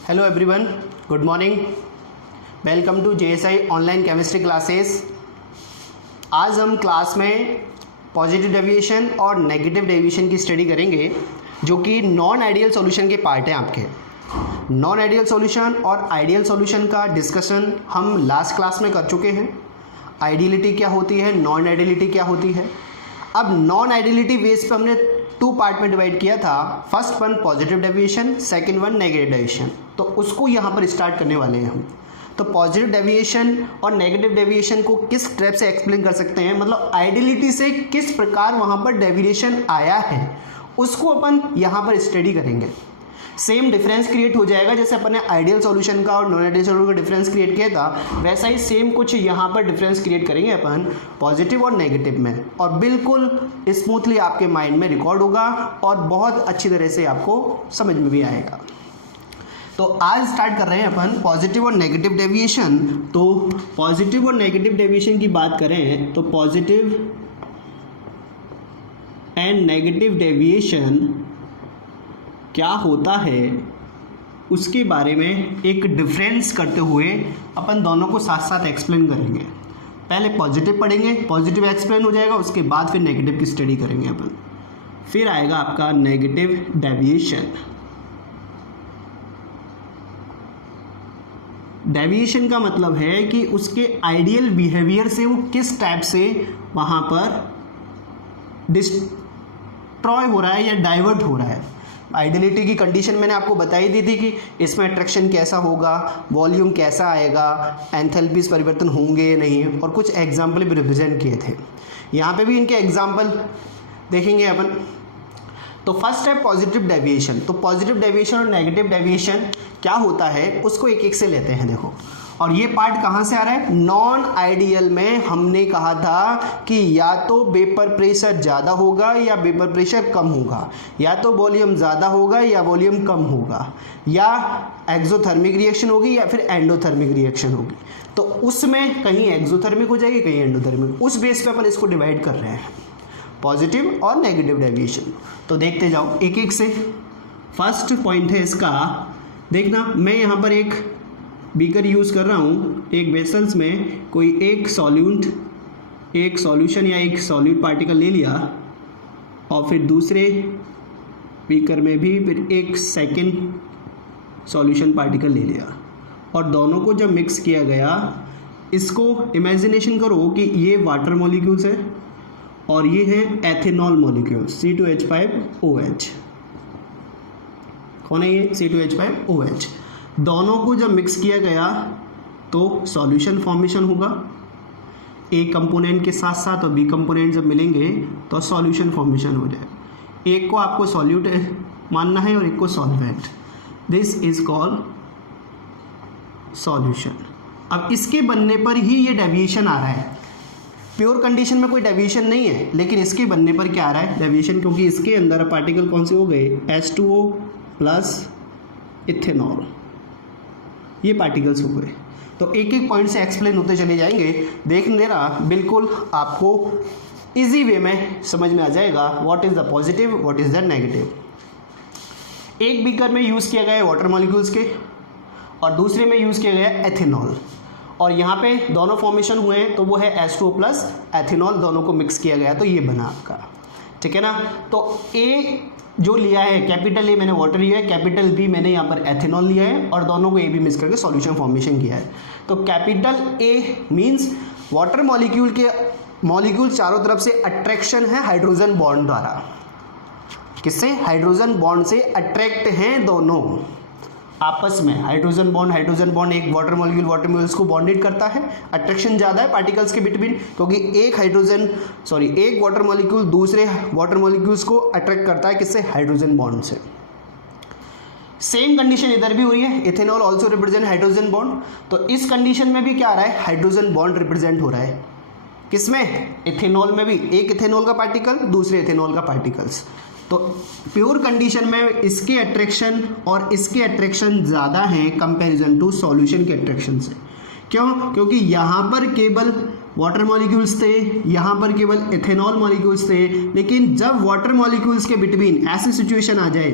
Hello everyone, good morning. Welcome to JSI online chemistry classes. आज हम class में positive deviation और negative deviation की स्टडी करेंगे, जो कि नॉन आइडियल सॉल्यूशन के पार्ट हैं आपके। नॉन आइडियल सॉल्यूशन और आइडियल सॉल्यूशन का डिस्कशन हम लास्ट क्लास में कर चुके हैं। आइडियलिटी क्या होती है, नॉन आइडियलिटी क्या होती है। अब नॉन आइडियलिटी बेस पे हमने 2 पार्ट में डिवाइड किया था। First one positive deviation, second one negative deviation. तो उसको यहाँ पर स्टार्ट करने वाले हैं हम। तो पॉजिटिव डेविएशन और नेगेटिव डेविएशन को किस टाइप से एक्सप्लेन कर सकते हैं, मतलब आइडियलिटी से किस प्रकार वहाँ पर डेविएशन आया है, उसको अपन यहाँ पर स्टडी करेंगे। सेम डिफरेंस क्रिएट हो जाएगा जैसे अपन ने आइडियल सॉल्यूशन का और नॉन आइडियल सॉल्यूशन का डिफरेंस क्रिएट किया था, वैसा ही सेम कुछ यहाँ पर डिफरेंस क्रिएट करेंगे अपन पॉजिटिव और नेगेटिव में, और बिल्कुल स्मूथली आपके माइंड में रिकॉर्ड होगा और बहुत अच्छी तरह से आपको समझ में भी आएगा। तो आज स्टार्ट कर रहे हैं अपन पॉजिटिव और नेगेटिव डेविएशन। तो पॉजिटिव और नेगेटिव डेविएशन की बात करें तो पॉजिटिव एंड नेगेटिव डेविएशन क्या होता है उसके बारे में एक डिफरेंस करते हुए अपन दोनों को साथ साथ एक्सप्लेन करेंगे। पहले पॉजिटिव पढ़ेंगे, पॉजिटिव एक्सप्लेन हो जाएगा, उसके बाद फिर नेगेटिव की स्टडी करेंगे अपन। फिर आएगा आपका नेगेटिव डेविएशन। डेविएशन का मतलब है कि उसके आइडियल बिहेवियर से वो किस टाइप से वहाँ पर डिस्ट्रॉय हो रहा है या डाइवर्ट हो रहा है। आइडियलिटी की कंडीशन मैंने आपको बताई दी थी कि इसमें अट्रैक्शन कैसा होगा, वॉल्यूम कैसा आएगा, एंथैल्पीज परिवर्तन होंगे नहीं, और कुछ एग्जाम्पल भी रिप्रेजेंट किए थे। यहाँ पे भी इनके एग्जाम्पल देखेंगे अपन। तो फर्स्ट है पॉजिटिव डेविएशन। तो पॉजिटिव डेविएशन और नेगेटिव डेविएशन क्या होता है उसको एक एक से लेते हैं। देखो, और ये पार्ट कहाँ से आ रहा है, नॉन आइडियल में हमने कहा था कि या तो वेपर प्रेशर ज़्यादा होगा या वेपर प्रेशर कम होगा, या तो वॉल्यूम ज़्यादा होगा या वॉल्यूम कम होगा, या एक्सोथर्मिक रिएक्शन होगी या फिर एंडोथर्मिक रिएक्शन होगी। तो उसमें कहीं एक्सोथर्मिक हो जाएगी, कहीं एंडोथर्मिक। उस बेस पे अपन इसको डिवाइड कर रहे हैं, पॉजिटिव और नेगेटिव डेविएशन। तो देखते जाओ एक एक से। फर्स्ट पॉइंट है इसका, देखना मैं यहाँ पर एक बीकर यूज़ कर रहा हूँ। एक वेसल्स में कोई एक सॉल्यूशन या एक सॉल्यूट पार्टिकल ले लिया, और फिर दूसरे बीकर में भी फिर एक सेकंड सॉल्यूशन पार्टिकल ले लिया, और दोनों को जब मिक्स किया गया, इसको इमेजिनेशन करो कि ये वाटर मॉलिक्यूल्स है और ये है एथेनॉल मॉलिक्यूल्स C2H5OH। कौन है ये C2H5OH। दोनों को जब मिक्स किया गया तो सॉल्यूशन फॉर्मेशन होगा। ए कंपोनेंट के साथ साथ और बी कंपोनेंट जब मिलेंगे तो सॉल्यूशन फॉर्मेशन हो जाए। एक को आपको सॉल्यूट मानना है और एक को solvent. This is called solution. अब इसके बनने पर ही ये डेविएशन आ रहा है। प्योर कंडीशन में कोई डेविएशन नहीं है, लेकिन इसके बनने पर क्या आ रहा है डेविएशन, क्योंकि इसके अंदर पार्टिकल कौन से हो गए, H2O प्लस इथेनॉल, ये पार्टिकल्स हो गए। तो एक एक पॉइंट से एक्सप्लेन होते चले जाएंगे। देख लेना, बिल्कुल आपको इजी वे में समझ में आ जाएगा what is the positive, what is the negative. एक बीकर में यूज़ किया गया है वाटर मॉलिक्यूल्स के, और दूसरे में यूज़ किया गया है एथेनॉल, और यहाँ पे दोनों फॉर्मेशन हुए हैं, तो वो है H2O प्लस एथेनॉल, दोनों को मिक्स किया गया तो ये बना आपका, ठीक है ना। तो ए जो लिया है कैपिटल ए मैंने वाटर लिया है, कैपिटल बी मैंने यहाँ पर एथेनॉल लिया है, और दोनों को ए बी मिक्स करके सॉल्यूशन फॉर्मेशन किया है। तो कैपिटल ए मींस वाटर मॉलिक्यूल के मॉलिक्यूल चारों तरफ से अट्रैक्शन है हाइड्रोजन बॉन्ड द्वारा। किससे, हाइड्रोजन बॉन्ड से अट्रैक्ट हैं दोनों आपस में। हाइड्रोजन बॉन्ड एक वाटर मॉलिक्यूल्स को बॉन्डेड करता है। अट्रैक्शन ज़्यादा है पार्टिकल्स के बिटवीन, क्योंकि एक वाटर मॉलिक्यूल दूसरे वाटर मॉलिक्यूल्स को अट्रैक्ट करता है, किससे, हाइड्रोजन बॉन्ड से। सेम कंडीशन इधर भी हो रही है, ethanol also represent hydrogen bond. तो इस कंडीशन में भी क्या आ रहा है, हाइड्रोजन बॉन्ड रिप्रेजेंट हो रहा है। किसमें, इथेनॉल में भी, एक इथेनॉल का पार्टिकल दूसरे इथेनॉल का पार्टिकल्स। तो प्योर कंडीशन में इसके अट्रैक्शन और इसके अट्रैक्शन ज़्यादा हैं कंपैरिजन टू सॉल्यूशन के अट्रैक्शन से। क्यों, क्योंकि यहाँ पर केवल वाटर मॉलिक्यूल्स थे, यहाँ पर केवल इथेनॉल मॉलिक्यूल्स थे, लेकिन जब वाटर मॉलिक्यूल्स के बिटवीन ऐसी सिचुएशन आ जाए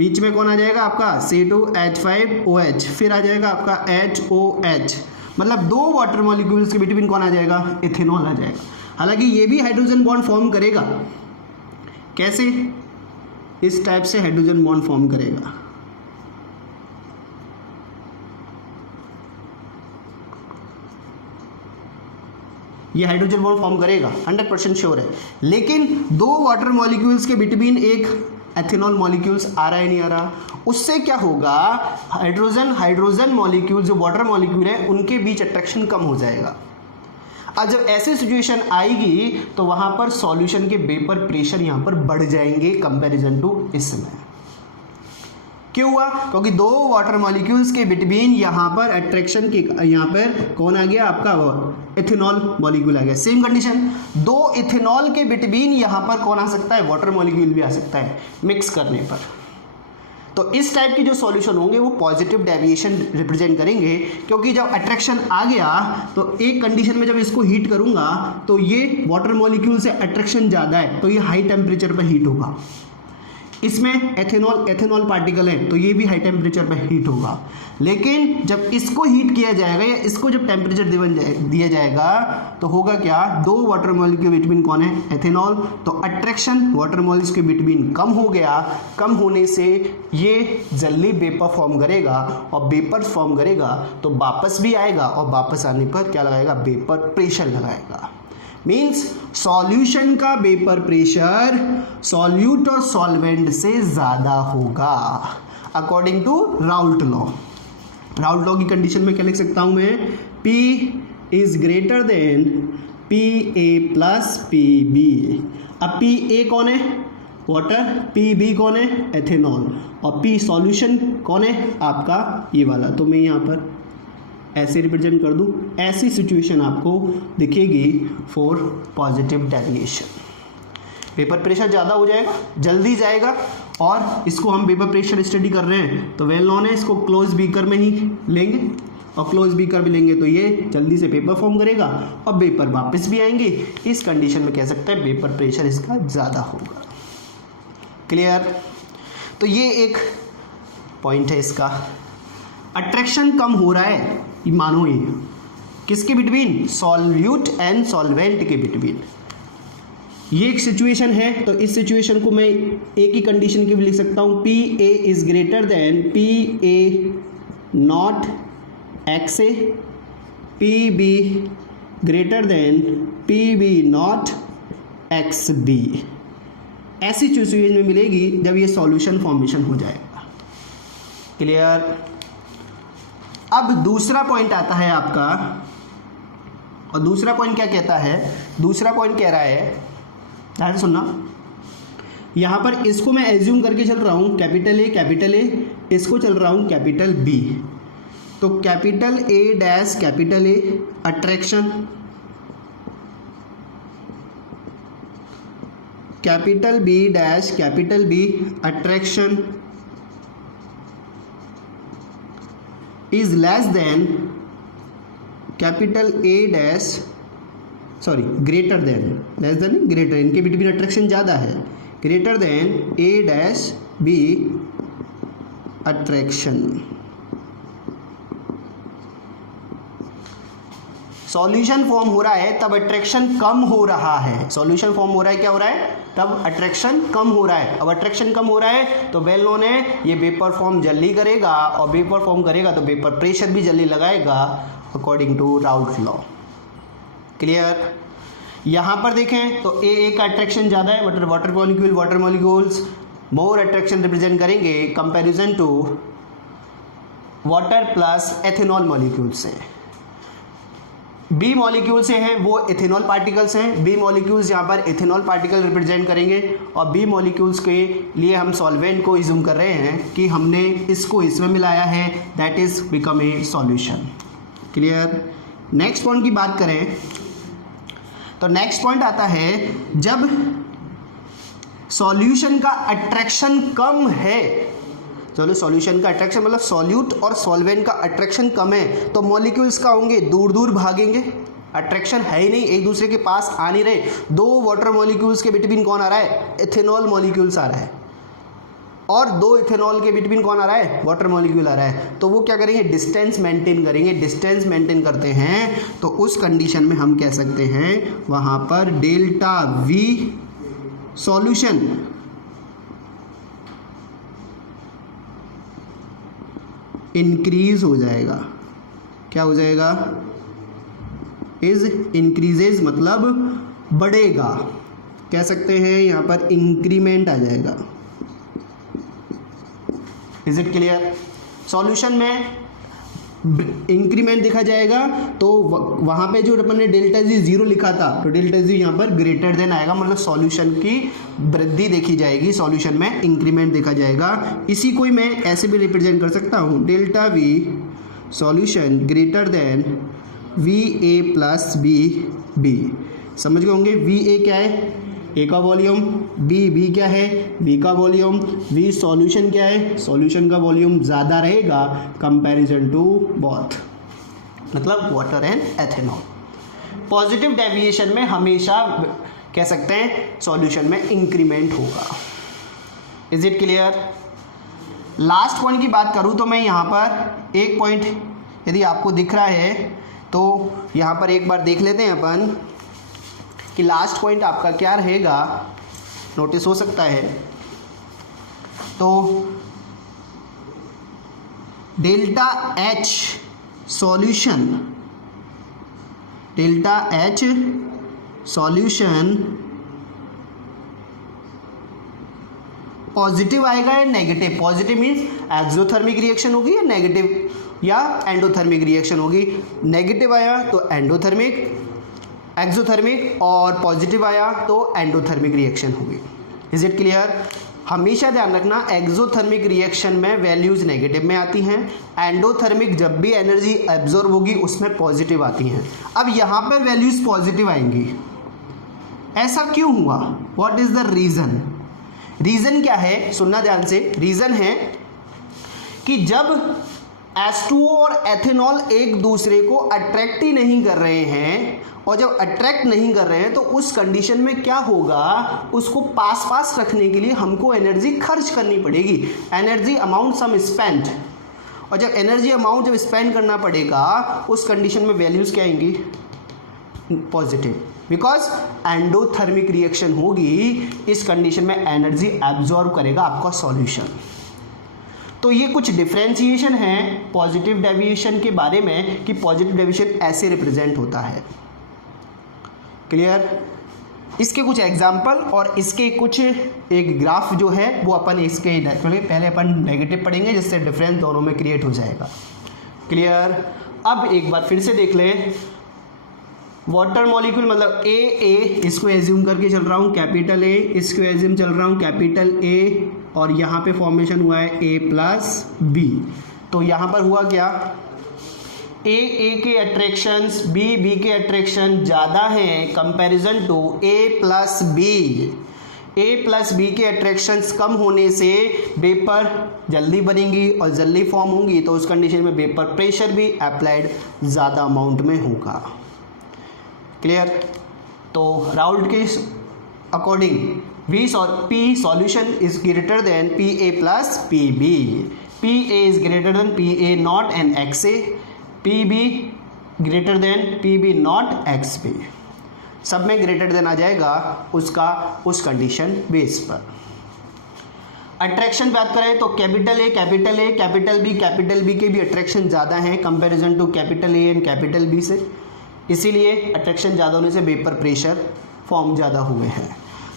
बीच में कौन आ जाएगा आपका C2H5OH, फिर आ जाएगा आपका HOH, मतलब दो वाटर मॉलिक्यूल्स के बिटवीन कौन आ जाएगा, इथेनॉल आ जाएगा। हालांकि ये भी हाइड्रोजन बॉन्ड फॉर्म करेगा, कैसे, इस टाइप से हाइड्रोजन बॉन्ड फॉर्म करेगा। ये हाइड्रोजन बॉन्ड फॉर्म करेगा, 100% श्योर है। लेकिन दो वाटर मॉलिक्यूल्स के बिटवीन एक एथेनॉल मॉलिक्यूल्स आ रहा है नहीं आ रहा, उससे क्या होगा, हाइड्रोजन मॉलिक्यूल जो वाटर मॉलिक्यूल है उनके बीच अट्रैक्शन कम हो जाएगा। अब जब ऐसी सिचुएशन आएगी तो वहां पर सॉल्यूशन के वेपर प्रेशर यहां पर बढ़ जाएंगे कंपैरिजन टू इस समय। क्यों हुआ, क्योंकि दो वाटर मॉलिक्यूल्स के बिटवीन यहां पर अट्रैक्शन के, यहां पर कौन आ गया आपका इथेनॉल मॉलिक्यूल आ गया। सेम कंडीशन, दो इथेनॉल के बिटवीन यहां पर कौन आ सकता है, वाटर मॉलिक्यूल भी आ सकता है मिक्स करने पर। तो इस टाइप के जो सॉल्यूशन होंगे वो पॉजिटिव डेविएशन रिप्रेजेंट करेंगे, क्योंकि जब अट्रैक्शन आ गया तो एक कंडीशन में जब इसको हीट करूंगा तो ये वाटर मॉलिक्यूल से अट्रैक्शन ज़्यादा है तो ये हाई टेम्परेचर पर हीट होगा। इसमें एथेनॉल पार्टिकल है तो ये भी हाई टेम्परेचर पर हीट होगा। लेकिन जब इसको हीट किया जाएगा या इसको जब टेम्परेचर दिया जाएगा तो होगा क्या, दो वाटर मॉलिक्यूल के बिटवीन कौन है, एथेनॉल, तो अट्रैक्शन वाटर मॉलिक्यूल्स के बिटवीन कम हो गया। कम होने से ये जल्दी वेपर फॉर्म करेगा और वेपर फॉर्म करेगा तो वापस भी आएगा और वापस आने पर क्या लगाएगा, वेपर प्रेशर लगाएगा। मीन्स सॉल्यूशन का वेपर प्रेशर सॉल्यूट और सॉल्वेंट से ज़्यादा होगा according to Raoult law. Raoult law की कंडीशन में क्या लिख सकता हूं मैं, P is greater than PA plus PB। अब PA कौन है, वाटर, PB कौन है, एथेनॉल, और P सॉल्यूशन कौन है आपका ये वाला। तो मैं यहाँ पर ऐसे रिप्रेजेंट कर दूं, ऐसी सिचुएशन आपको दिखेगी for positive deviation. Vapour pressure ज़्यादा हो जाएगा, जल्दी जाएगा, और इसको हम वेपर प्रेशर स्टडी कर रहे हैं तो वेल नोन है, इसको क्लोज बीकर में ही लेंगे और क्लोज बीकर में लेंगे तो ये जल्दी से वेपर फॉर्म करेगा और वेपर वापस भी आएंगे। इस कंडीशन में कह सकते हैं वेपर प्रेशर इसका ज़्यादा होगा। क्लियर, तो ये एक पॉइंट है इसका। अट्रैक्शन कम हो रहा है, मानो ये किसके बिटवीन, सॉल्यूट एंड सॉल्वेंट के बिटवीन। ये एक सिचुएशन है, तो इस सिचुएशन को मैं एक ही कंडीशन के भी लिख सकता हूं, PA is greater than PA not XA, PB greater than PB not XB। ऐसी सिचुएशन में मिलेगी जब ये सॉल्यूशन फॉर्मेशन हो जाएगा। क्लियर। अब दूसरा पॉइंट आता है आपका, और दूसरा पॉइंट क्या कहता है, दूसरा पॉइंट कह रहा है, ध्यान से सुनना, यहां पर इसको मैं एज्यूम करके चल रहा हूं कैपिटल A, इसको चल रहा हूं कैपिटल B। तो capital A dash capital A attraction, capital B dash capital B attraction is less than capital A dash, sorry greater than, less than greater, इनके बिटवीन अट्रैक्शन ज़्यादा है, greater than A dash B attraction. Solution form हो रहा है तब attraction कम हो रहा है, सॉल्यूशन फॉर्म हो रहा है, क्या हो रहा है, तब अट्रैक्शन कम हो रहा है। अब अट्रैक्शन कम हो रहा है तो वेल नोन है ये वेपर फॉर्म जल्दी करेगा, और वेपर फॉर्म करेगा तो वेपर प्रेशर भी जल्दी लगाएगा according to Raoult law. Clear. यहाँ पर देखें तो A का अट्रैक्शन ज़्यादा है, water molecules more attraction represent करेंगे comparison to water plus ethanol molecule से। बी मॉलिक्यूल से हैं वो इथेनॉल पार्टिकल्स हैं, बी मॉलिक्यूल्स यहाँ पर इथेनॉल पार्टिकल रिप्रेजेंट करेंगे, और बी मॉलिक्यूल्स के लिए हम सॉल्वेंट को इज्यूम कर रहे हैं कि हमने इसको इसमें मिलाया है, that is become a solution. Clear. Next point की बात करें तो नेक्स्ट पॉइंट आता है जब सॉल्यूशन का अट्रैक्शन कम है, चलो सॉल्यूशन का अट्रैक्शन मतलब सॉल्यूट और सॉल्वेंट का अट्रैक्शन कम है तो मॉलिक्यूल्स का होंगे दूर दूर भागेंगे, अट्रैक्शन है ही नहीं, एक दूसरे के पास आ नहीं रहे। दो वाटर मॉलिक्यूल्स के बिटवीन कौन आ रहा है, एथेनॉल मॉलिक्यूल्स आ रहा है, और दो इथेनॉल के बिटवीन कौन आ रहा है, वाटर मॉलिक्यूल आ रहा है, तो वो क्या करेंगे, डिस्टेंस मेंटेन करेंगे। डिस्टेंस मेंटेन करते हैं तो उस कंडीशन में हम कह सकते हैं वहाँ पर डेल्टा वी सॉल्यूशन इंक्रीज हो जाएगा। क्या हो जाएगा, इज इंक्रीजेज मतलब बढ़ेगा, कह सकते हैं यहाँ पर इंक्रीमेंट आ जाएगा। Is it clear? सॉल्यूशन में इंक्रीमेंट देखा जाएगा तो वहाँ पे जो अपन ने डेल्टा जी 0 लिखा था तो डेल्टा जी यहाँ पर ग्रेटर देन आएगा, मतलब सॉल्यूशन की वृद्धि देखी जाएगी, सॉल्यूशन में इंक्रीमेंट देखा जाएगा। इसी को मैं ऐसे भी रिप्रेजेंट कर सकता हूँ, delta V solution greater than V A plus B B. समझ गए होंगे, वी ए क्या है, ए का वॉल्यूम, बी क्या है, बी का वॉल्यूम, वी सॉल्यूशन क्या है, सॉल्यूशन का वॉल्यूम ज़्यादा रहेगा कंपैरिजन टू बोथ, मतलब water and ethanol. Positive deviation में हमेशा कह सकते हैं सॉल्यूशन में इंक्रीमेंट होगा। Is it clear? Last point की बात करूँ तो मैं यहाँ पर एक पॉइंट यदि आपको दिख रहा है तो यहाँ पर एक बार देख लेते हैं अपन कि लास्ट पॉइंट आपका क्या रहेगा, नोटिस हो सकता है। तो delta H solution, delta H solution positive आएगा या negative? Positive means exothermic reaction होगी या नेगेटिव या एंडोथर्मिक रिएक्शन होगी। नेगेटिव आया तो एंडोथर्मिक, एक्सोथर्मिक, और पॉजिटिव आया तो एंडोथर्मिक रिएक्शन होगी। Is it clear? हमेशा ध्यान रखना एक्सोथर्मिक रिएक्शन में वैल्यूज नेगेटिव में आती हैं, एंडोथर्मिक जब भी एनर्जी एब्जॉर्ब होगी उसमें पॉजिटिव आती हैं। अब यहाँ पर वैल्यूज पॉजिटिव आएंगी, ऐसा क्यों हुआ? What is the reason? Reason क्या है, सुनना ध्यान से। रीज़न है कि जब H2O और एथेनॉल एक दूसरे को अट्रैक्ट ही नहीं कर रहे हैं, और जब अट्रैक्ट नहीं कर रहे हैं तो उस कंडीशन में क्या होगा, उसको पास पास रखने के लिए हमको एनर्जी खर्च करनी पड़ेगी, एनर्जी अमाउंट सम स्पेंड। और जब एनर्जी अमाउंट जब स्पेंड करना पड़ेगा उस कंडीशन में वैल्यूज़ क्या आएंगी, पॉजिटिव, बिकॉज एंडोथर्मिक रिएक्शन होगी। इस कंडीशन में एनर्जी एब्जॉर्ब करेगा आपका सॉल्यूशन। तो ये कुछ डिफ्रेंशिएशन है पॉजिटिव डेविएशन के बारे में कि पॉजिटिव डेविएशन ऐसे रिप्रेजेंट होता है। क्लियर? इसके कुछ एग्जाम्पल और इसके कुछ एक ग्राफ जो है वो अपन इसके पहले अपन नेगेटिव पढ़ेंगे जिससे डिफरेंस दोनों में क्रिएट हो जाएगा। क्लियर? अब एक बार फिर से देख लें, वाटर मॉलिक्यूल मतलब ए, इसको एज्यूम करके चल रहा हूँ कैपिटल ए, इसको एज्यूम चल रहा हूँ कैपिटल ए, और यहाँ पे फॉर्मेशन हुआ है ए प्लस बी। तो यहाँ पर हुआ क्या, ए के अट्रैक्शंस बी के अट्रैक्शन ज़्यादा हैं comparison to A plus B के अट्रैक्शंस कम होने से वेपर जल्दी बनेंगी और जल्दी फॉर्म होंगी, तो उस कंडीशन में वेपर प्रेशर भी अप्लाइड ज़्यादा अमाउंट में होगा। क्लियर? तो राउल्ट के according P solution is greater than PA plus PB. PA is greater than PA not and XA. PB greater than PB not XB. सब में ग्रेटर देन आ जाएगा उसका उस कंडीशन बेस पर। अट्रैक्शन बात करें तो कैपिटल ए बी के भी अट्रैक्शन ज़्यादा हैं comparison to capital A and capital B से, इसीलिए अट्रैक्शन ज़्यादा होने से वेपर प्रेशर फॉर्म ज़्यादा हुए हैं।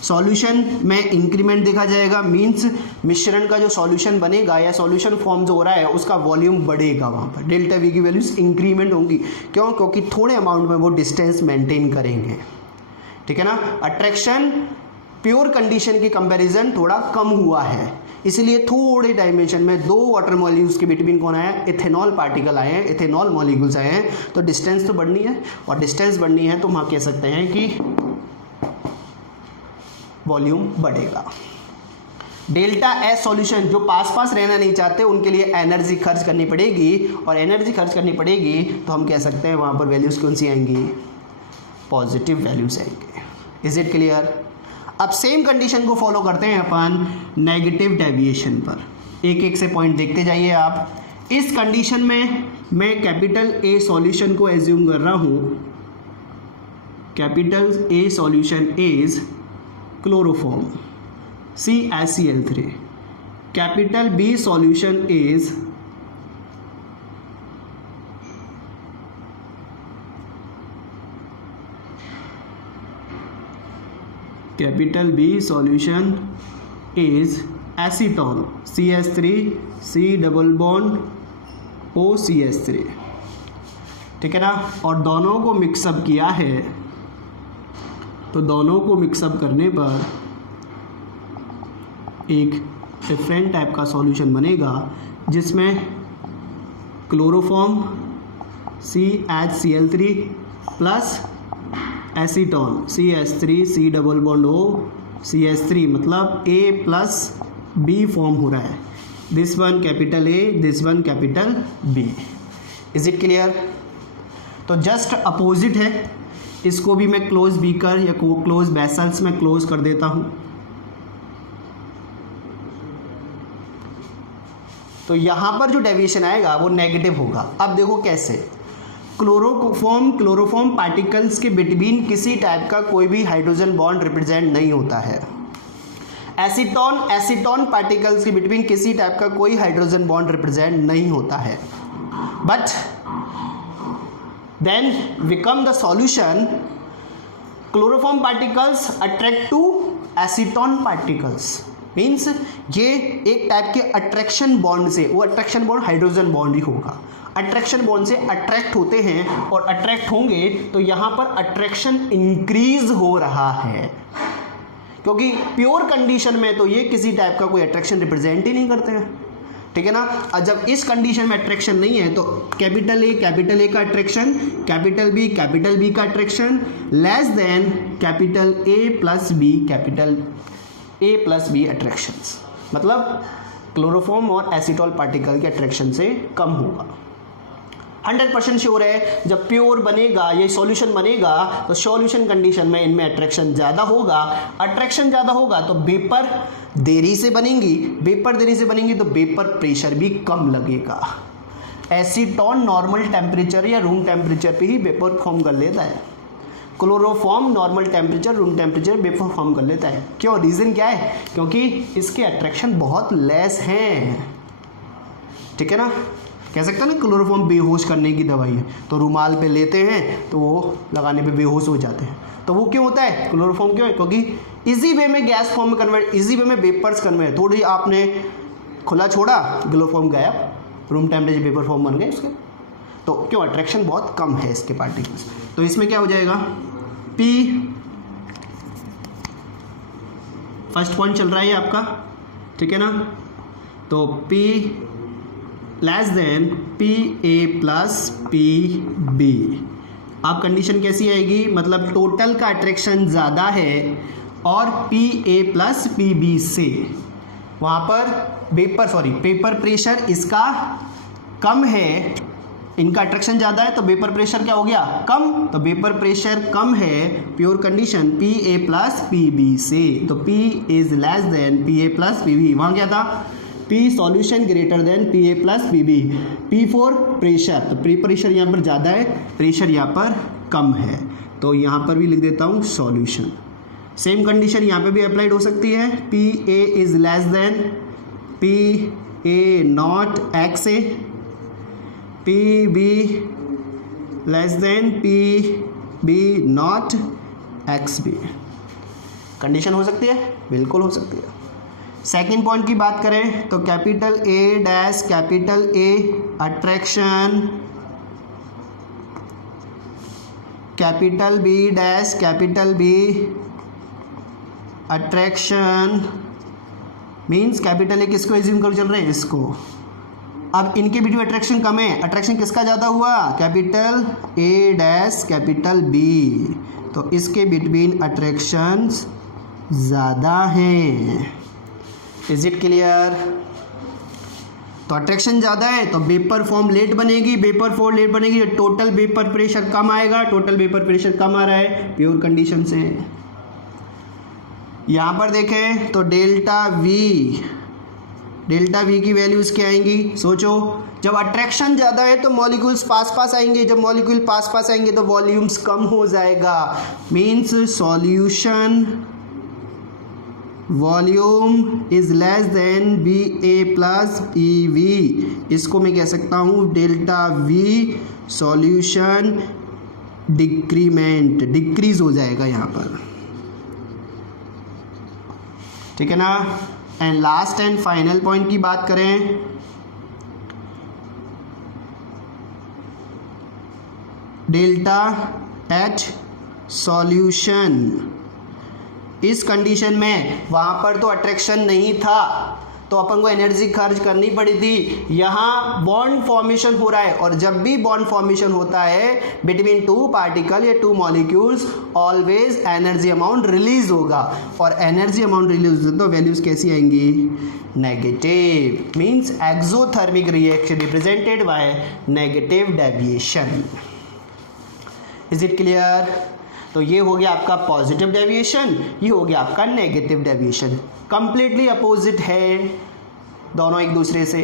सॉल्यूशन में इंक्रीमेंट देखा जाएगा, मींस मिश्रण का जो सॉल्यूशन बनेगा या सॉल्यूशन फॉर्म जो हो रहा है उसका वॉल्यूम बढ़ेगा, वहाँ पर डेल्टा वी की वैल्यूज इंक्रीमेंट होंगी। क्यों? क्योंकि थोड़े अमाउंट में वो डिस्टेंस मेंटेन करेंगे। ठीक है ना? अट्रैक्शन प्योर कंडीशन की कंपैरिजन थोड़ा कम हुआ है, इसलिए थोड़े डायमेंशन में दो वाटर मॉलिक्यूल्स के बिटवीन कौन आया, इथेनॉल पार्टिकल आए हैं, इथेनॉल मॉलिक्यूल्स आए हैं, तो डिस्टेंस तो बढ़नी है, और डिस्टेंस बढ़नी है तो हम कह सकते हैं कि वॉल्यूम बढ़ेगा। डेल्टा एस सॉल्यूशन जो पास पास रहना नहीं चाहते उनके लिए एनर्जी खर्च करनी पड़ेगी, और एनर्जी खर्च करनी पड़ेगी तो हम कह सकते हैं वहाँ पर वैल्यूज़ कौन सी आएंगी, पॉजिटिव वैल्यूज आएंगे। Is it clear? अब सेम कंडीशन को फॉलो करते हैं अपन नेगेटिव डेविएशन पर। एक एक से पॉइंट देखते जाइए आप। इस कंडीशन में मैं कैपिटल ए सॉल्यूशन को एज्यूम कर रहा हूँ, capital A solution is chloroform CaCl3, capital B solution is capital B solution is acetone CH3 C double bond OCH3, ठीक है ना। और दोनों को मिक्सअप किया है, तो दोनों को मिक्सअप करने पर एक डिफरेंट टाइप का सॉल्यूशन बनेगा जिसमें chloroform CHCl3 plus acetone CH3 C double bond OCH3, मतलब A प्लस B फॉर्म हो रहा है। This one capital A, this one capital B। Is it clear? तो जस्ट अपोजिट है, इसको भी मैं क्लोज बीकर या क्लोज वेसल्स में क्लोज कर देता हूँ। तो यहाँ पर जो डेविएशन आएगा वो नेगेटिव होगा। अब देखो कैसे, क्लोरोफॉर्म पार्टिकल्स के बिटवीन किसी टाइप का कोई भी हाइड्रोजन बॉन्ड रिप्रेजेंट नहीं होता है। एसीटोन पार्टिकल्स के बिटवीन किसी टाइप का कोई हाइड्रोजन बॉन्ड रिप्रेजेंट नहीं होता है। But then become the solution, chloroform particles attract to acetone particles, means ये एक टाइप के अट्रैक्शन बॉन्ड से, वो अट्रैक्शन बॉन्ड हाइड्रोजन बॉन्ड ही होगा, अट्रैक्शन बॉन्ड से अट्रैक्ट होते हैं और अट्रैक्ट होंगे तो यहाँ पर अट्रैक्शन इंक्रीज हो रहा है, क्योंकि प्योर कंडीशन में तो ये किसी टाइप का कोई अट्रैक्शन रिप्रेजेंट ही नहीं करते हैं, ठीक है ना। और जब इस कंडीशन में अट्रैक्शन नहीं है तो कैपिटल ए का अट्रैक्शन, कैपिटल बी का attraction less than capital A plus B attractions, मतलब क्लोरोफॉर्म और एसीटोन पार्टिकल के अट्रैक्शन से कम होगा। 100% श्योर है, जब प्योर बनेगा, ये सॉल्यूशन बनेगा तो सॉल्यूशन कंडीशन में इनमें अट्रैक्शन ज़्यादा होगा। अट्रैक्शन ज़्यादा होगा तो वेपर देरी से बनेंगी, तो वेपर प्रेशर भी कम लगेगा। एसीटोन नॉर्मल टेम्परेचर या रूम टेम्परेचर पे ही वेपर फॉर्म कर लेता है, chloroform normal temperature room temperature vapour form कर लेता है। क्यों? रीज़न क्या है? क्योंकि इसके अट्रैक्शन बहुत लेस हैं, ठीक है ना। कह सकते हैं ना क्लोरोफॉर्म बेहोश करने की दवाई है, तो रुमाल पे लेते हैं तो वो लगाने पे बेहोश हो जाते हैं। तो वो क्यों होता है क्लोरोफॉर्म? क्यों है? क्योंकि इजी वे में गैस फॉर्म में कन्वर्ट, इजी वे में वेपर्स कन्वर्ट, थोड़ी आपने खुला छोड़ा क्लोरोफॉर्म गायब, रूम टेम्परेचर वेपर फॉर्म बन गए उसके। तो क्यों? अट्रैक्शन बहुत कम है इसके पार्टिकल्स। तो इसमें क्या हो जाएगा, P फर्स्ट पॉइंट चल रहा है आपका, ठीक है ना। तो P less than PA plus PB। अब कंडीशन कैसी आएगी, मतलब टोटल का अट्रैक्शन ज़्यादा है और PA प्लस PB से वहाँ पर पेपर प्रेशर इसका कम है, इनका अट्रैक्शन ज़्यादा है तो वेपर प्रेशर क्या हो गया, कम। तो वेपर प्रेशर कम है pure condition PA plus PB से, तो P is less then PA plus PB। वहाँ क्या था, P solution greater than PA plus PB। P for pressure, तो प्रेशर यहाँ पर ज़्यादा है, प्रेशर यहाँ पर कम है, तो यहाँ पर भी लिख देता हूँ सॉल्यूशन। सेम कंडीशन यहाँ पे भी अप्लाइड हो सकती है, PA is less then PA not XA, PB less than PB not XB। Condition हो सकती है, बिल्कुल हो सकती है। सेकेंड पॉइंट की बात करें तो capital A dash capital A attraction, capital B dash capital B attraction, means capital A किसको एज्यूम कर चल रहे हैं, इसको। अब इनके बीच में अट्रैक्शन कम है, अट्रैक्शन किसका ज़्यादा हुआ, capital A dash capital B, तो इसके बिटवीन अट्रैक्शंस ज़्यादा हैं। Is it clear? तो अट्रैक्शन ज़्यादा है तो वेपर फॉर्म लेट बनेगी, टोटल वेपर प्रेशर कम आएगा, टोटल वेपर प्रेशर कम आ रहा है प्योर कंडीशन से। यहाँ पर देखें तो डेल्टा वी की वैल्यूज़ क्या आएंगी? सोचो, जब अट्रैक्शन ज़्यादा है तो मॉलिक्यूल्स पास पास आएंगे, जब मॉलिक्यूल पास पास आएंगे तो वॉल्यूम्स कम हो जाएगा। Means solution volume is less than B A plus E V. इसको मैं कह सकता हूँ डेल्टा वी सॉल्यूशन डिक्रीज हो जाएगा यहाँ पर, ठीक है ना। And last and final point की बात करें, डेल्टा एच सॉल्यूशन। इस कंडीशन में वहाँ पर तो अट्रैक्शन नहीं था तो अपन को एनर्जी खर्च करनी पड़ी थी। यहाँ बॉन्ड फॉर्मेशन हो रहा है, और जब भी बॉन्ड फॉर्मेशन होता है बिटवीन टू पार्टिकल या two molecules, always energy amount release होगा, और एनर्जी अमाउंट रिलीज होता तो वैल्यूज कैसी आएंगी? Negative. Means exothermic reaction represented by negative deviation. Is it clear? तो ये हो गया आपका पॉजिटिव डेविएशन, ये हो गया आपका नेगेटिव डेविएशन। कंप्लीटली अपोजिट है दोनों एक दूसरे से,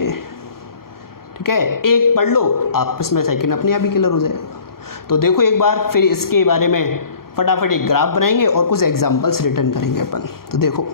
ठीक है। एक पढ़ लो, आपस में सेकंड अपने आप ही क्लियर हो जाएगा। तो देखो एक बार, फिर इसके बारे में फटाफट एक ग्राफ बनाएंगे और कुछ एग्जांपल्स रिटर्न करेंगे अपन। तो देखो,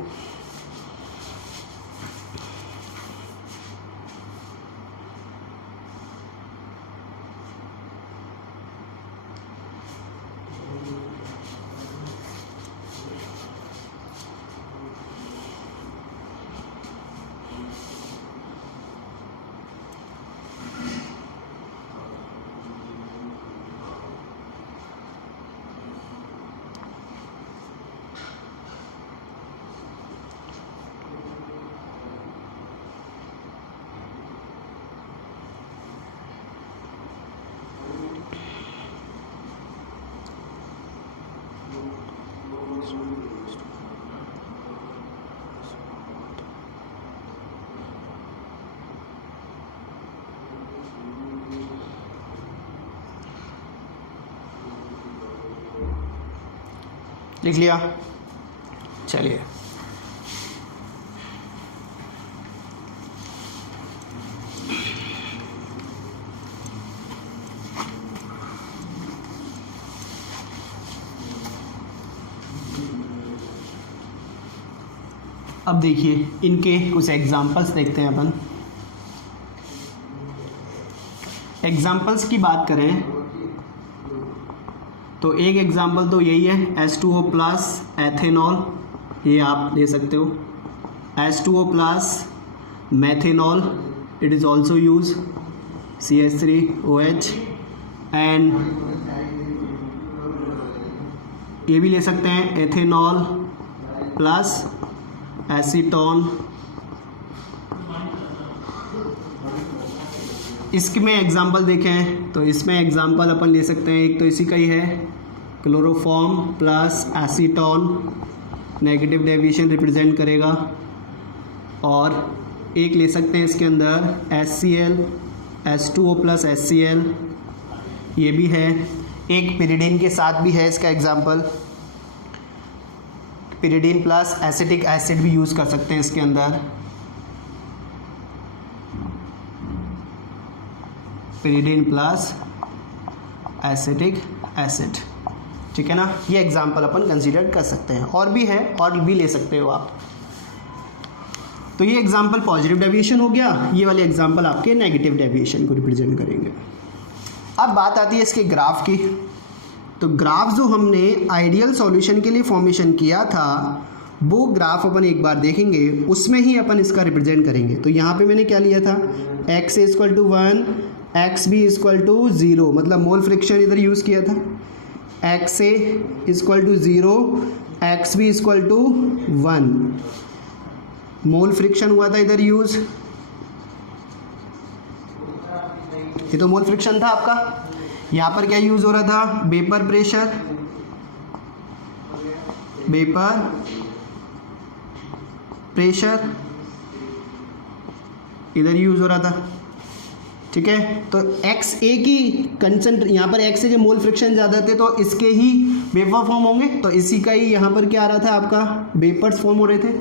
लिख लिया? चलिए, अब देखिए इनके कुछ एग्जांपल्स देखते हैं अपन। एग्जांपल्स की बात करें तो एक एग्जांपल तो यही है H2O प्लस एथेनॉल, ये आप ले सकते हो। H2O plus methanol, it is also use CH3OH। And ये भी ले सकते हैं एथेनॉल प्लस एसीटोन। इसमें एग्जांपल देखें तो इसमें एग्जांपल अपन ले सकते हैं, एक तो इसी का ही है chloroform plus acetone, negative deviation represent करेगा। और एक ले सकते हैं इसके अंदर HCl, H2O प्लस HCl, ये भी है। एक पिरिडीन के साथ भी है इसका example, pyridine plus acetic acid भी यूज़ कर सकते हैं इसके अंदर। पिरिडीन प्लस एसिटिक एसिड, ठीक है ना। ये एग्जांपल अपन कंसीडर कर सकते हैं, और भी है, और भी ले सकते हो आप। तो ये एग्जांपल पॉजिटिव डेविएशन हो गया, ये वाले एग्जांपल आपके नेगेटिव डेविएशन को रिप्रेजेंट करेंगे। अब बात आती है इसके ग्राफ की। तो ग्राफ जो हमने आइडियल सॉल्यूशन के लिए फॉर्मेशन किया था वो ग्राफ अपन एक बार देखेंगे, उसमें ही अपन इसका रिप्रेजेंट करेंगे। तो यहाँ पे मैंने क्या लिया था, x equal to 1, X B equal to 0, मतलब मोल फ्रिक्शन इधर यूज़ किया था। X A equal to 0, X B equal to 1, mole fraction हुआ था इधर यूज़। ये तो मोल फ्रिक्शन था आपका। यहाँ पर क्या यूज़ हो रहा था, वेपर प्रेशर, वेपर प्रेशर इधर यूज़ हो रहा था, ठीक है। तो एक्स ए की कंसेंट्रेशन, यहाँ पर एक्स ए के मोल फ्रिक्शन ज़्यादा थे तो इसके ही वेपर फॉर्म होंगे, तो इसी का ही यहाँ पर क्या आ रहा था आपका, वेपर्स फॉर्म हो रहे थे,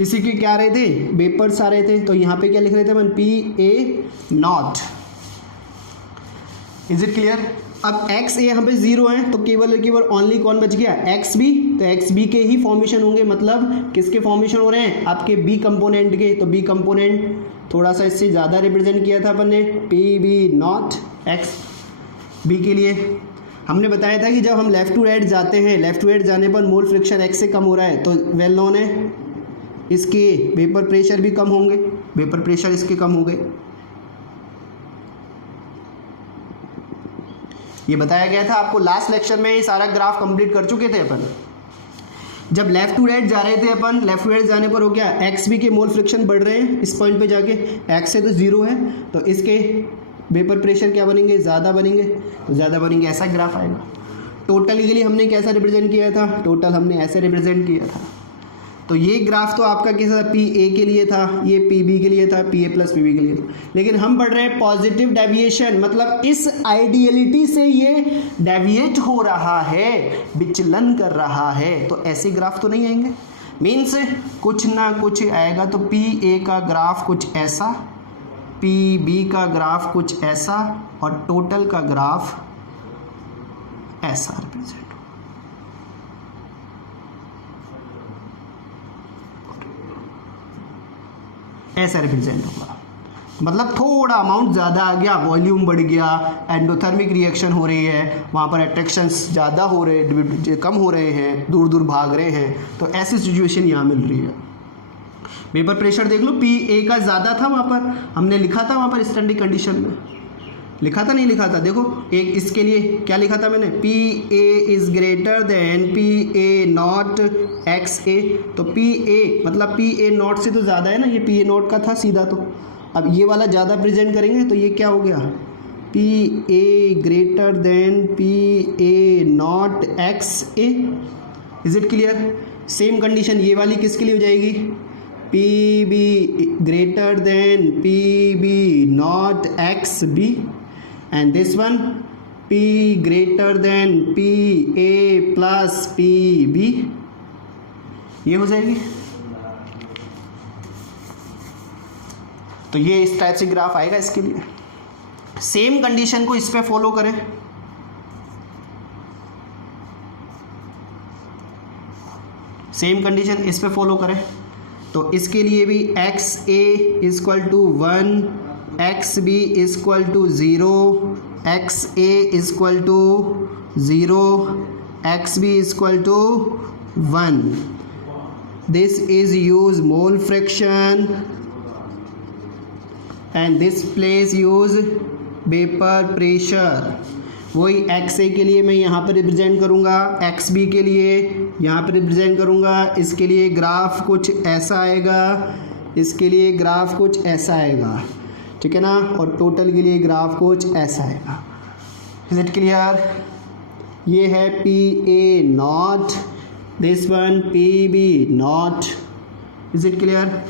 इसी के क्या आ रहे थे, वेपर्स आ रहे थे। तो यहाँ पे क्या लिख रहे थे अपन, P A naught. Is it clear. अब एक्स ए यहाँ पे 0 है तो केवल ओनली कौन बच गया, एक्स बी। तो एक्स बी के ही फॉर्मेशन होंगे, मतलब किसके फॉर्मेशन हो रहे हैं, आपके बी कंपोनेंट के। तो बी कंपोनेंट थोड़ा सा इससे ज़्यादा रिप्रेजेंट किया था अपन ने, P B naught X B के लिए। हमने बताया था कि जब हम लेफ़्ट टू राइट जाते हैं, लेफ़्ट टू राइट जाने पर मोल फ्रिक्शन एक्स से कम हो रहा है, तो वेल नोन है इसके वेपर प्रेशर भी कम होंगे, वेपर प्रेशर इसके कम हो गए। ये बताया गया था आपको लास्ट लेक्चर में, ये सारा ग्राफ कंप्लीट कर चुके थे अपन। जब लेफ्ट टू राइट जा रहे थे अपन, लेफ्ट टू राइट जाने पर हो गया, एक्स बी के मोल फ्रिक्शन बढ़ रहे हैं इस पॉइंट पे जाके, एक्स से तो 0 है तो इसके वेपर प्रेशर क्या बनेंगे, ज़्यादा बनेंगे, तो ज़्यादा बनेंगे, ऐसा ग्राफ आएगा। टोटल के लिए हमने कैसा रिप्रेजेंट किया था, टोटल हमने ऐसे रिप्रेजेंट किया था। तो ये ग्राफ तो आपका कैसा था, पी ए के लिए था, ये पी बी के लिए था, P A plus P B के लिए था। लेकिन हम पढ़ रहे हैं पॉजिटिव डेविएशन, मतलब इस आइडियलिटी से ये डेविएट हो रहा है, विचलन कर रहा है, तो ऐसे ग्राफ तो नहीं आएंगे। मीन्स कुछ ना कुछ आएगा। तो पी ए का ग्राफ कुछ ऐसा, पी बी का ग्राफ कुछ ऐसा, और टोटल का ग्राफ ऐसा रिप्रेजेंट, ऐसा रिप्रेजेंट होगा। मतलब थोड़ा अमाउंट ज़्यादा आ गया, वॉल्यूम बढ़ गया, एंडोथर्मिक रिएक्शन हो रही है, वहाँ पर अट्रैक्शंस ज़्यादा हो रहे, कम हो रहे हैं, दूर दूर भाग रहे हैं, तो ऐसी सिचुएशन यहाँ मिल रही है। वेपर प्रेशर देख लो, पी ए का ज़्यादा था, वहाँ पर हमने लिखा था, वहाँ पर स्टैंडिंग कंडीशन में लिखा था, नहीं लिखा था, देखो एक इसके लिए क्या लिखा था मैंने, P A is greater than P A naught X A. तो पी ए मतलब पी ए नॉट से तो ज़्यादा है ना, ये पी ए नॉट का था सीधा, तो अब ये वाला ज़्यादा प्रेजेंट करेंगे तो ये क्या हो गया, P A greater than P A naught X A. Is it clear. Same condition ये वाली किसके लिए हो जाएगी, P B greater than P B naught X B, and this one P greater than P A plus P B, ये हो जाएगी। तो ये इस टाइप से ग्राफ आएगा इसके लिए। सेम कंडीशन को इस पे फॉलो करें, सेम कंडीशन इस पे फॉलो करें, तो इसके लिए भी X A equal to 1, X B equal to 0, X A equal to 0, X B equal to 1। This is use mole fraction and this place use vapour pressure. वही X A के लिए मैं यहाँ पर रिप्रेजेंट करूँगा, एक्स बी के लिए यहाँ पर रिप्रेजेंट करूँगा। इसके लिए ग्राफ कुछ ऐसा आएगा, इसके लिए ग्राफ कुछ ऐसा आएगा, ठीक है ना, और टोटल के लिए ग्राफ कुछ ऐसा आएगा। Is it clear. ये है P A naught, this one P B naught. Is it clear.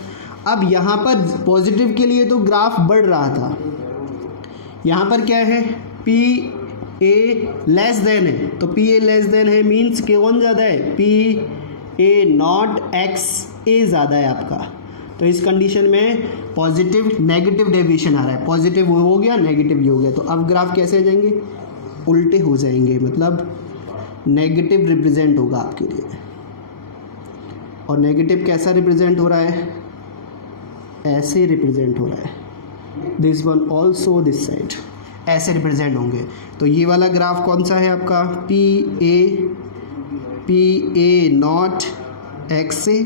अब यहाँ पर पॉजिटिव के लिए तो ग्राफ बढ़ रहा था, यहाँ पर क्या है, पी ए लेस देन है, तो पी ए लेस देन है मीन्स कौन ज़्यादा है, पी ए नॉट एक्स ए ज़्यादा है आपका। तो इस कंडीशन में पॉजिटिव नेगेटिव डेविएशन आ रहा है, पॉजिटिव वो हो गया, नेगेटिव ये हो गया। तो अब ग्राफ कैसे आ जाएंगे, उल्टे हो जाएंगे, मतलब नेगेटिव रिप्रेजेंट होगा आपके लिए। और नेगेटिव कैसा रिप्रेजेंट हो रहा है, ऐसे रिप्रेजेंट हो रहा है, this one also this side, ऐसे रिप्रेजेंट होंगे। तो ये वाला ग्राफ कौन सा है आपका, P A naught X A,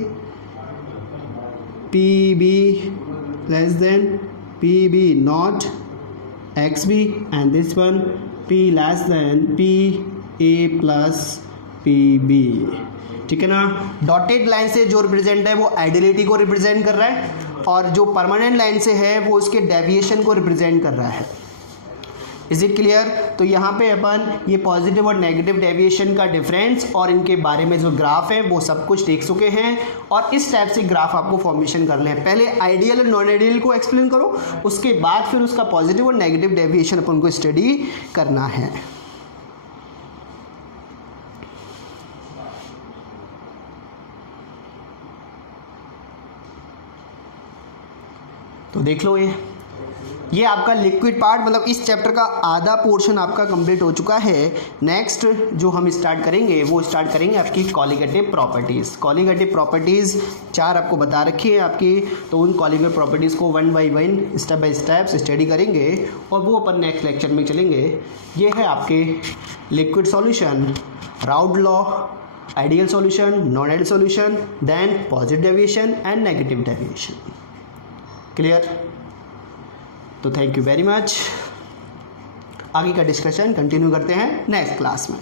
P B less than P B naught X B, and this one P less than P A plus P B, ठीक है ना। डॉटेड लाइन से जो रिप्रेजेंट है वो आइडियलिटी को रिप्रेजेंट कर रहा है, और जो परमानेंट लाइन से है वो उसके डेविएशन को रिप्रेजेंट कर रहा है। Is it clear? तो यहाँ पे अपन ये पॉजिटिव और नेगेटिव डेविएशन का डिफरेंस और इनके बारे में जो ग्राफ है वो सब कुछ देख चुके हैं, और इस टाइप से ग्राफ आपको फॉर्मेशन कर ले। पहले आइडियल और नॉन आइडियल को एक्सप्लेन करो, उसके बाद फिर उसका पॉजिटिव और नेगेटिव डेविएशन अपन को स्टडी करना है। तो देख लो, ये आपका लिक्विड पार्ट, मतलब इस चैप्टर का आधा पोर्शन आपका कंप्लीट हो चुका है। नेक्स्ट जो हम स्टार्ट करेंगे वो स्टार्ट करेंगे आपकी कॉलिगेटिव प्रॉपर्टीज़। कॉलिगेटिव प्रॉपर्टीज़ 4 आपको बता रखी है आपकी, तो उन कॉलिगेटिव प्रॉपर्टीज़ को 1 by 1 step by step study करेंगे और वो अपन नेक्स्ट लेक्चर में चलेंगे। ये है आपके liquid solution, Raoult law, ideal solution, non ideal solution, then positive deviation and negative deviation. Clear? तो थैंक यू वेरी मच। आगे का डिस्कशन कंटिन्यू करते हैं नेक्स्ट क्लास में।